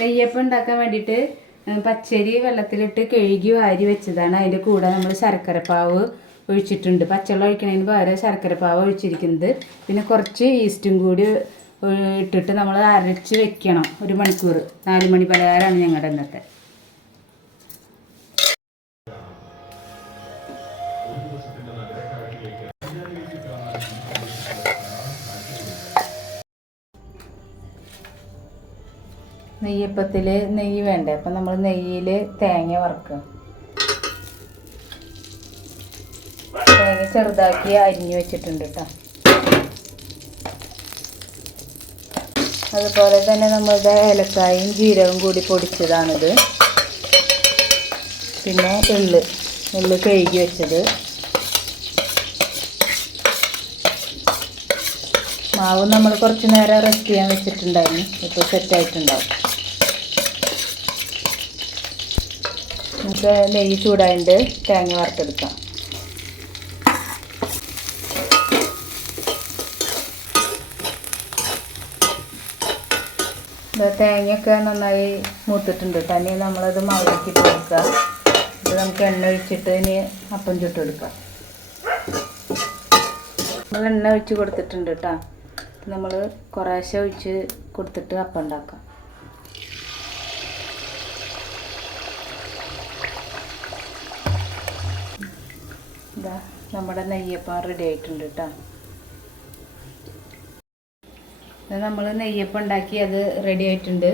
നെയ്യപ്പം ഉണ്ടാക്കാൻ വേണ്ടിയിട്ട് പച്ചരി വെള്ളത്തിലിട്ട് കഴുകി വാരി വെച്ചതാണ്. അതിൻ്റെ കൂടെ നമ്മൾ ശർക്കരപ്പാവ് ഒഴിച്ചിട്ടുണ്ട്. പച്ചവെള്ളം ഒഴിക്കുന്നതിന് പകരം ശർക്കരപ്പാവ് ഒഴിച്ചിരിക്കുന്നത്. പിന്നെ കുറച്ച് ഈസ്റ്റും കൂടി ഇട്ടിട്ട് നമ്മൾ അരച്ച് വെക്കണം 1 മണിക്കൂർ. 4 മണി പലഹാരമാണ് ഞങ്ങളുടെ ഇന്നത്തെ. നെയ്യപ്പത്തിൽ നെയ്യ് വേണ്ടേ, അപ്പം നമ്മൾ നെയ്യിൽ തേങ്ങ വറുക്കുക. തേങ്ങ ചെറുതാക്കി അരിഞ്ഞു വെച്ചിട്ടുണ്ട് കേട്ടോ. അതുപോലെ തന്നെ നമ്മളുടെ ഏലക്കായും ജീരകവും കൂടി പൊടിച്ചതാണിത്. പിന്നെ എള്ള് കഴുകി വെച്ചത്. മാവ് നമ്മൾ കുറച്ച് നേരം റെസ്റ്റ് ചെയ്യാൻ വെച്ചിട്ടുണ്ടായിരുന്നു. ഇപ്പോൾ സെറ്റായിട്ടുണ്ടാവും. നമുക്ക് നെയ്യ് ചൂടായിട്ട് തേങ്ങ വറുത്തെടുക്കാം. തേങ്ങയൊക്കെ നന്നായി മൂത്തിട്ടുണ്ട്. തന്നെ നമ്മളത് മാവിലേക്കിട്ട് കൊടുക്കുക. ഇത് നമുക്ക് എണ്ണ ഒഴിച്ചിട്ട് ഇനി അപ്പം ചുട്ടെടുക്കാം. നമ്മൾ എണ്ണ ഒഴിച്ച് കൊടുത്തിട്ടുണ്ട് കേട്ടോ. നമ്മൾ കുറേശ്ശെ ഒഴിച്ച് കൊടുത്തിട്ട് അപ്പം ഉണ്ടാക്കാം. ഇതാ നമ്മുടെ നെയ്യപ്പം റെഡി ആയിട്ടുണ്ട് കേട്ടോ. നമ്മൾ നെയ്യപ്പം ഉണ്ടാക്കി അത് റെഡി ആയിട്ടുണ്ട്.